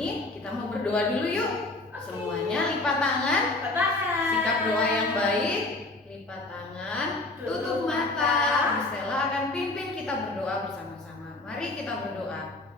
ini kita mau berdoa dulu yuk. Semuanya lipat tangan, sikap doa yang baik, lipat tangan, tutup mata. Stella akan pimpin kita berdoa bersama-sama. Mari kita berdoa.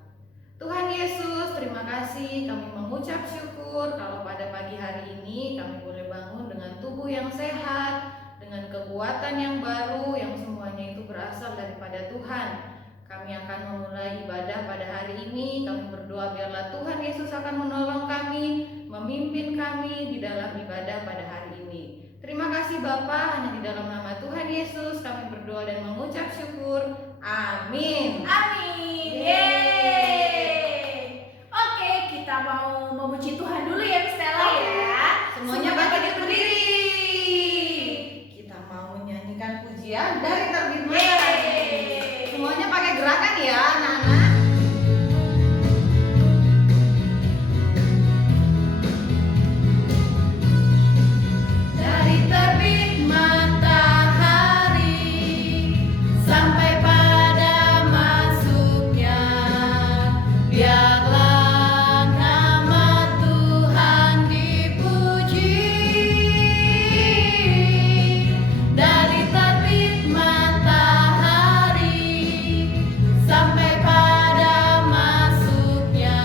Tuhan Yesus, terima kasih, kami mengucap syukur kalau pada pagi hari ini kami boleh bangun dengan tubuh yang sehat, dengan kekuatan yang baru, yang semuanya itu berasal daripada Tuhan. Kami akan memulai ibadah pada hari ini. Kami berdoa biarlah Tuhan Yesus akan menolong kami, memimpin kami di dalam ibadah pada hari ini. Terima kasih Bapa, hanya di dalam nama Tuhan Yesus kami berdoa dan mengucap syukur. Amin. Amin. Yeay. Oke, kita mau memuji Tuhan dulu ya Stella ya. Semuanya bangkit berdiri. Kita mau menyanyikan pujian dari Terbit Matahari. Semuanya pakai gerakan ya anak-anak. Dari terbit matahari sampai pada masuknya, biarlah nama Tuhan dipuji. Dari terbit matahari sampai pada masuknya,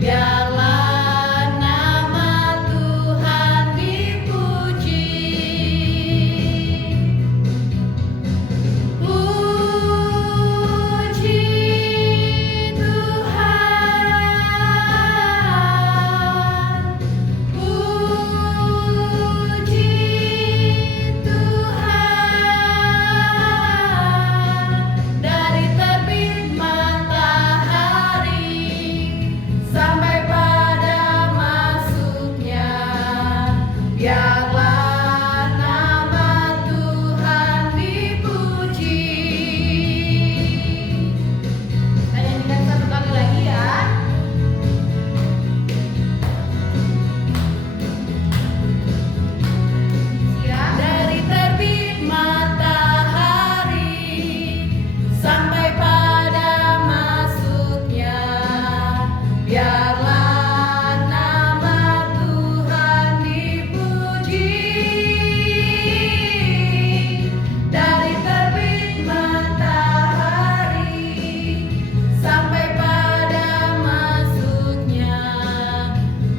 biarlah nama Tuhan dipuji. Puji Tuhan, puji Tuhan. Dari terbit matahari sampai pada masuknya, biarlah nama Tuhan dipuji. Kita nyanyikan satu kali lagi ya. Siap. Dari terbit matahari sampai pada masuknya, biarlah nama Tuhan dipuji. Dari terbit matahari sampai pada masuknya,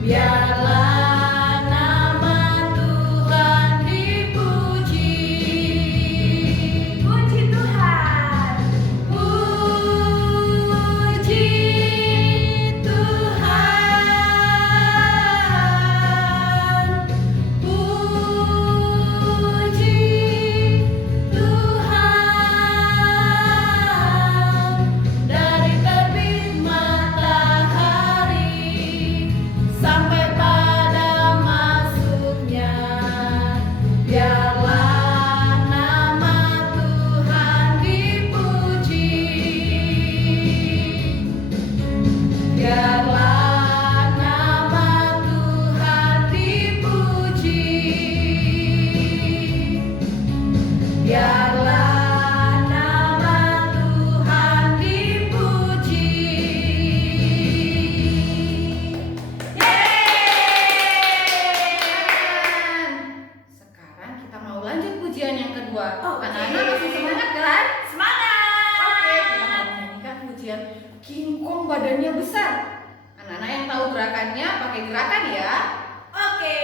biarlah nama Tuhan dipuji. Puji Tuhan. Puji Tuhan, puji Tuhan. Dari terbit matahari sampai pada masuknya, biarlah nama Tuhan dipuji. Biarlah nama Tuhan dipuji. Biarlah nama Tuhan dipuji. Sekarang kita mau lanjut pujian yang kedua. Oke. Anak-anak masih semangat kan? Semangat. Oke, kita mau menyanyikan pujian King Kong badannya besar. Anak-anak yang tahu gerakannya pakai gerakan ya. Oke.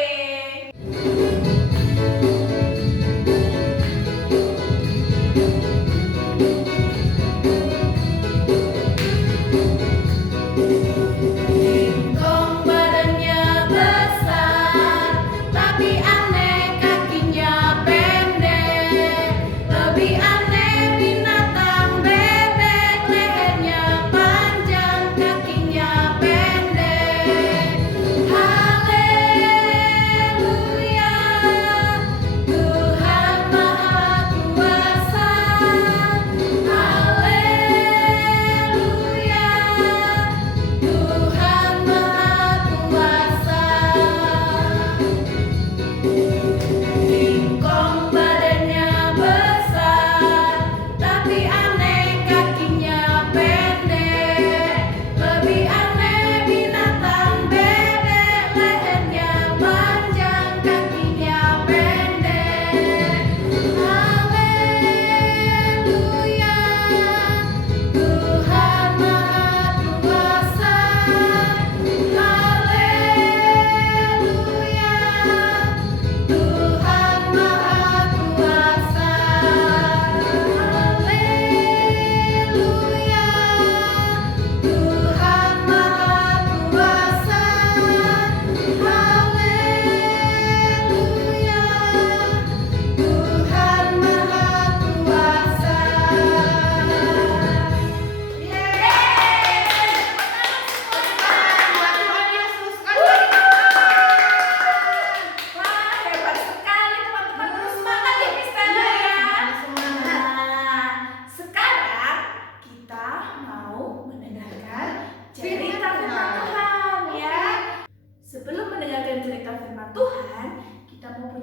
King Kong badannya besar, tapi aneh kakinya pendek. Lebih aneh binatang bebek, lehernya panjang, kakinya pendek. Haleluya.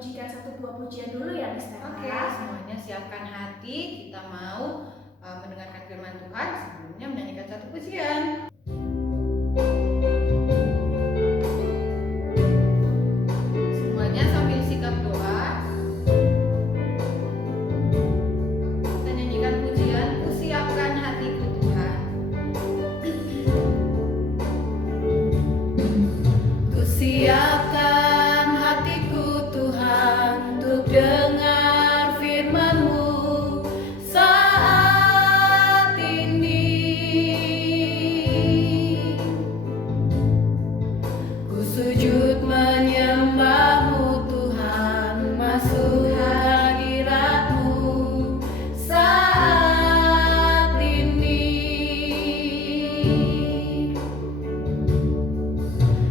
memujikan satu buah pujian dulu ya Miss Stella. Oke, semuanya siapkan hati. Kita mau mendengarkan firman Tuhan sebelumnya menyanyikan satu pujian. Semuanya sambil sikap doa. Kita nyanyikan pujian, Ku siapkan hatiku Tuhan. Ku siapkan hatiku Tuhan untuk dengar firman-Mu saat ini. Ku sujud menyembah-Mu Tuhan, masuk hadirat-Mu saat ini.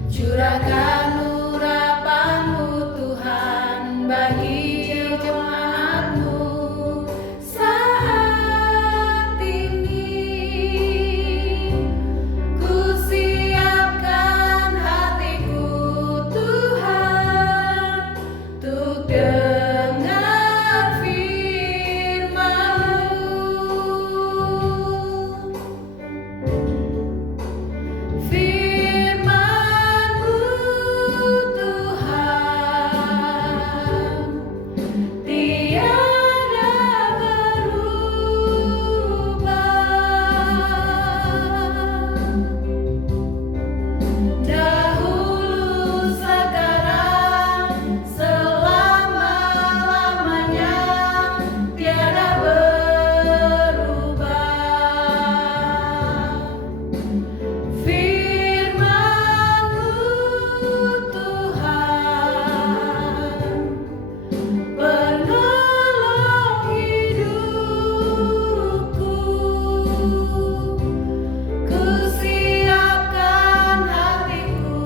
Curahkan urapan-Mu Tuhan bagi jemaat-Mu saat ini. Ku siapkan hatiku Tuhan untuk dengar firman-Mu. Firman-Mu Tuhan tiada berubah. Dahulu, sekarang, selama-lamanya tiada berubah. Firman-Mu Tuhan, penolong hidupku. Ku siapkan hatiku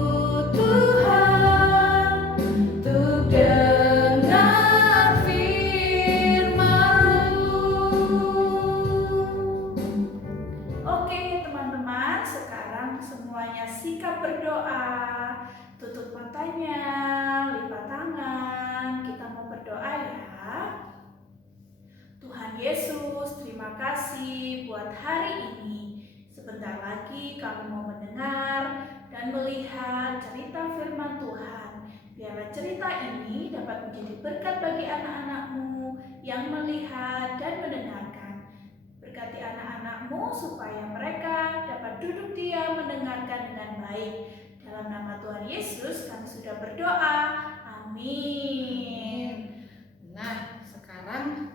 Tuhan untuk dengar firman-Mu. Oke teman-teman, sekarang semuanya sikap berdoa. Tutup matanya, lipat tangan. Kita mau berdoa ya. Tuhan Yesus, terima kasih buat hari ini. Sebentar lagi kami mau mendengar dan melihat cerita firman Tuhan. Biarlah cerita ini dapat menjadi berkat bagi anak-anak-Mu yang melihat dan mendengarkan. Berkati anak-anak-Mu supaya mereka dapat duduk diam mendengarkan dengan baik. Dalam nama Tuhan Yesus kami sudah berdoa. Amin. Nah, sekarang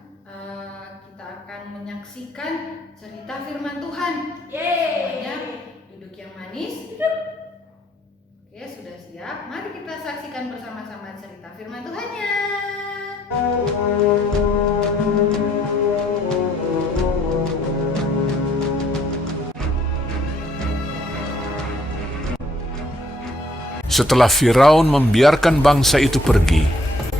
kita akan menyaksikan cerita firman Tuhan. Semuanya duduk yang manis. Oke, sudah siap. Mari kita saksikan bersama-sama cerita firman Tuhannya. Setelah Firaun membiarkan bangsa itu pergi,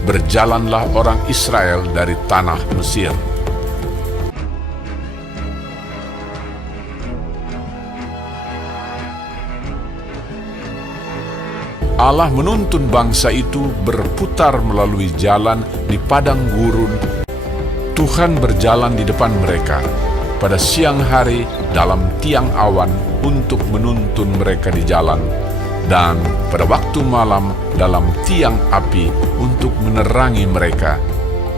berjalanlah orang Israel dari tanah Mesir. Allah menuntun bangsa itu berputar melalui jalan di padang gurun. Tuhan berjalan di depan mereka pada siang hari dalam tiang awan untuk menuntun mereka di jalan, dan pada waktu malam dalam tiang api untuk menerangi mereka,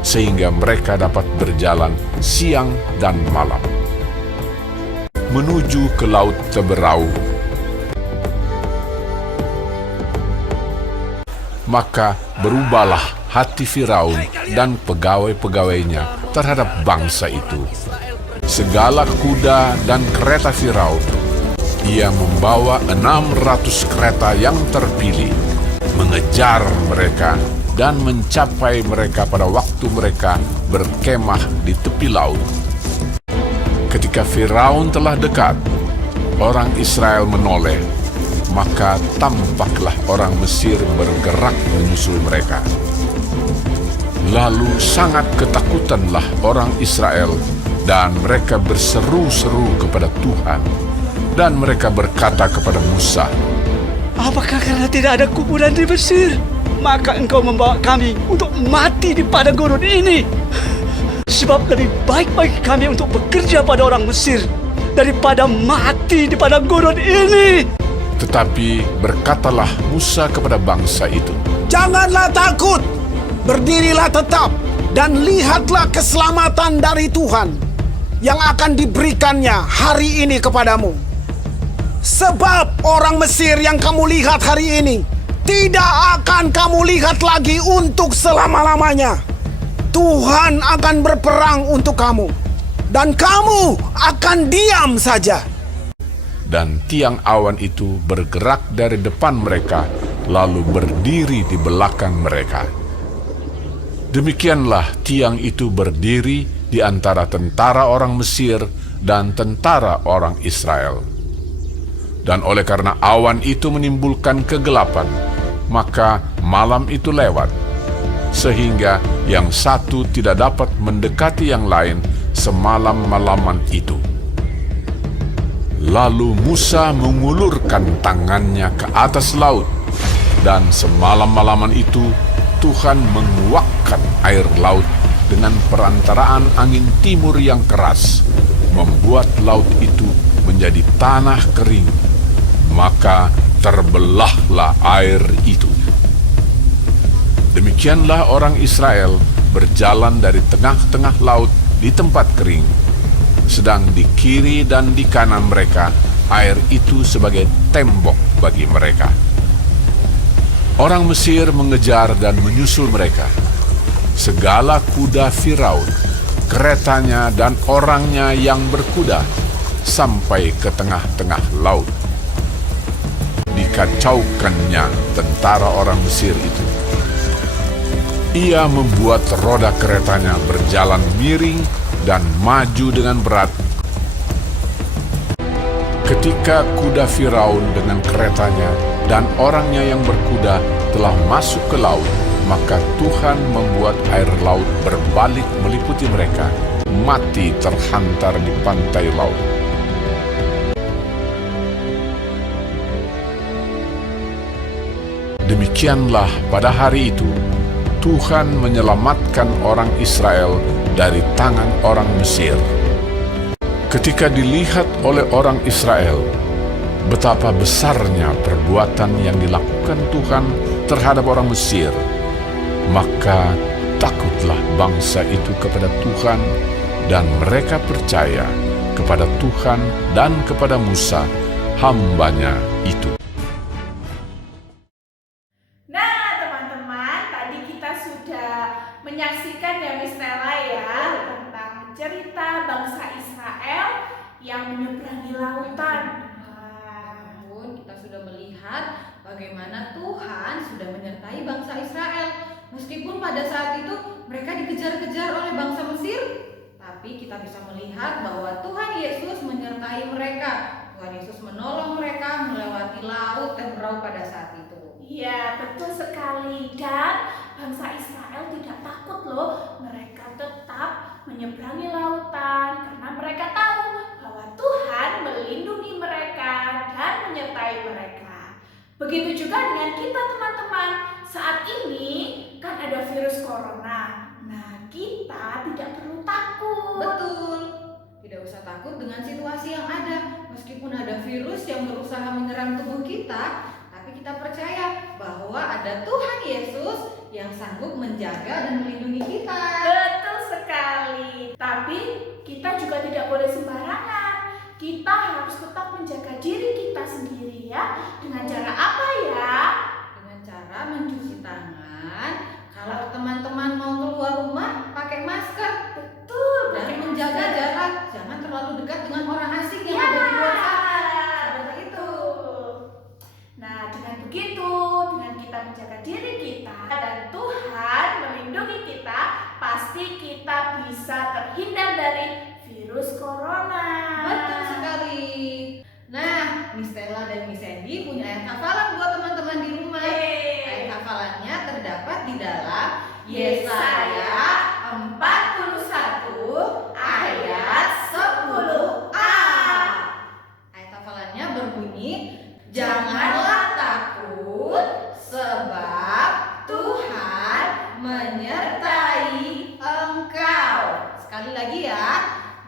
sehingga mereka dapat berjalan siang dan malam menuju ke Laut Teberau. Maka berubahlah hati Firaun dan pegawai-pegawainya terhadap bangsa itu. Segala kuda dan kereta Firaun ia membawa 600 kereta yang terpilih, mengejar mereka dan mencapai mereka pada waktu mereka berkemah di tepi laut. Ketika Firaun telah dekat, orang Israel menoleh, maka tampaklah orang Mesir bergerak menyusul mereka. Lalu sangat ketakutanlah orang Israel, dan mereka berseru-seru kepada Tuhan. Dan mereka berkata kepada Musa, "Apakah karena tidak ada kuburan di Mesir, maka engkau membawa kami untuk mati di padang gurun ini. Sebab lebih baik bagi kami untuk bekerja pada orang Mesir daripada mati di padang gurun ini. Tetapi berkatalah Musa kepada bangsa itu, Janganlah takut, berdirilah tetap, dan lihatlah keselamatan dari Tuhan yang akan diberikannya hari ini kepadamu. Sebab orang Mesir yang kamu lihat hari ini tidak akan kamu lihat lagi untuk selama-lamanya. Tuhan akan berperang untuk kamu, dan kamu akan diam saja. dan tiang awan itu bergerak dari depan mereka, lalu berdiri di belakang mereka. Demikianlah tiang itu berdiri di antara tentara orang Mesir dan tentara orang Israel. Dan oleh karena awan itu menimbulkan kegelapan, maka malam itu lewat, sehingga yang satu tidak dapat mendekati yang lain semalam-malaman itu. Lalu Musa mengulurkan tangannya ke atas laut, dan semalam-malaman itu Tuhan menguakkan air laut dengan perantaraan angin timur yang keras, membuat laut itu menjadi tanah kering. Maka terbelahlah air itu. Demikianlah orang Israel berjalan dari tengah-tengah laut di tempat kering, sedang di kiri dan di kanan mereka air itu sebagai tembok bagi mereka. Orang Mesir mengejar dan menyusul mereka. Segala kuda Firaun, keretanya dan orangnya yang berkuda, sampai ke tengah-tengah laut. Dikacaukannya tentara orang Mesir itu. Ia membuat roda keretanya berjalan miring dan maju dengan berat. Ketika kuda Firaun dengan keretanya dan orangnya yang berkuda telah masuk ke laut, maka Tuhan membuat air laut berbalik meliputi mereka, mati terhantar di pantai laut. Demikianlah pada hari itu, Tuhan menyelamatkan orang Israel dari tangan orang Mesir. Ketika dilihat oleh orang Israel betapa besarnya perbuatan yang dilakukan Tuhan terhadap orang Mesir, maka takutlah bangsa itu kepada Tuhan, dan mereka percaya kepada Tuhan dan kepada Musa, hambanya itu. Menyaksikan ya Miss Nela ya tentang cerita bangsa Israel yang menyeberangi lautan. Namun kita sudah melihat bagaimana Tuhan sudah menyertai bangsa Israel. Meskipun pada saat itu mereka dikejar-kejar oleh bangsa Mesir, tapi kita bisa melihat bahwa Tuhan Yesus menyertai mereka. Tuhan Yesus menolong mereka melewati laut Ebrau pada saat itu. Iya, betul sekali. Dan bangsa Israel tidak takut loh. Mereka tetap menyeberangi lautan karena mereka tahu bahwa Tuhan melindungi mereka dan menyertai mereka. Begitu juga dengan kita teman-teman. Saat ini kan ada virus corona. Nah, kita tidak perlu takut. Betul. Tidak usah takut dengan situasi yang ada. Meskipun ada virus yang berusaha menyerang tubuh kita, tapi kita percaya bahwa ada Tuhan Yesus yang sanggup menjaga dan melindungi kita. Betul sekali. Tapi kita juga tidak boleh sembarangan. Kita harus tetap menjaga diri kita sendiri ya. Dengan cara apa ya? Dengan cara mencuci tangan. Kalau teman-teman mau keluar rumah, pakai masker. Betul. Dan menjaga jarak. Jangan terlalu dekat dengan orang asing yang ada di luar sana. Seperti itu. Nah, dengan begitu, dengan kita menjaga diri kita dan Tuhan melindungi kita, pasti kita bisa terhindar dari virus corona. Betul sekali. Nah, Miss Stella dan Miss Sandy punya ayat hafalan buat teman-teman di rumah. Ayat hafalannya terdapat di dalam Yesaya 41 ayat 10a. Ayat hafalannya berbunyi, janganlah takut sebab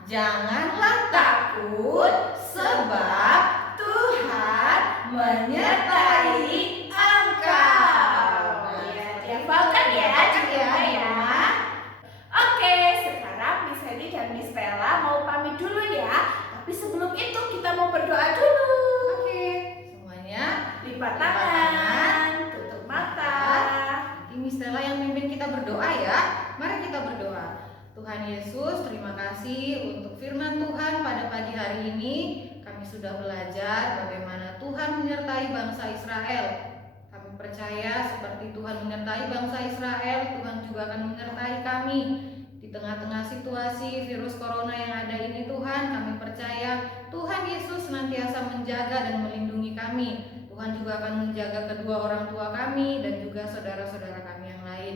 Janganlah takut sebab Tuhan menyertai engkau. Ya, dihafalkan ya, coba ya. Oke, sekarang Miss Heli dan Miss Stella mau pamit dulu ya. Tapi sebelum itu kita mau berdoa dulu. Oke, semuanya Lipat tangan, tutup mata. nanti Miss Stella yang mimpin kita berdoa ya. Mari kita berdoa. Tuhan Yesus, terima kasih untuk firman Tuhan pada pagi hari ini. Kami sudah belajar bagaimana Tuhan menyertai bangsa Israel. Kami percaya seperti Tuhan menyertai bangsa Israel, Tuhan juga akan menyertai kami. Di tengah-tengah situasi virus corona yang ada ini Tuhan, kami percaya Tuhan Yesus senantiasa menjaga dan melindungi kami. Tuhan juga akan menjaga kedua orang tua kami dan juga saudara-saudara kami yang lain.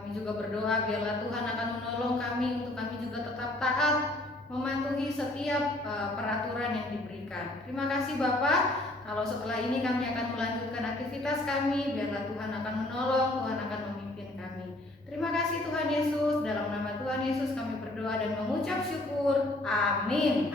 Kami juga berdoa biarlah Tuhan akan menolong kami untuk kami juga tetap taat mematuhi setiap peraturan yang diberikan. Terima kasih Bapak. Kalau setelah ini kami akan melanjutkan aktivitas kami, biarlah Tuhan akan menolong, Tuhan akan memimpin kami. Terima kasih Tuhan Yesus. Dalam nama Tuhan Yesus kami berdoa dan mengucap syukur. Amin.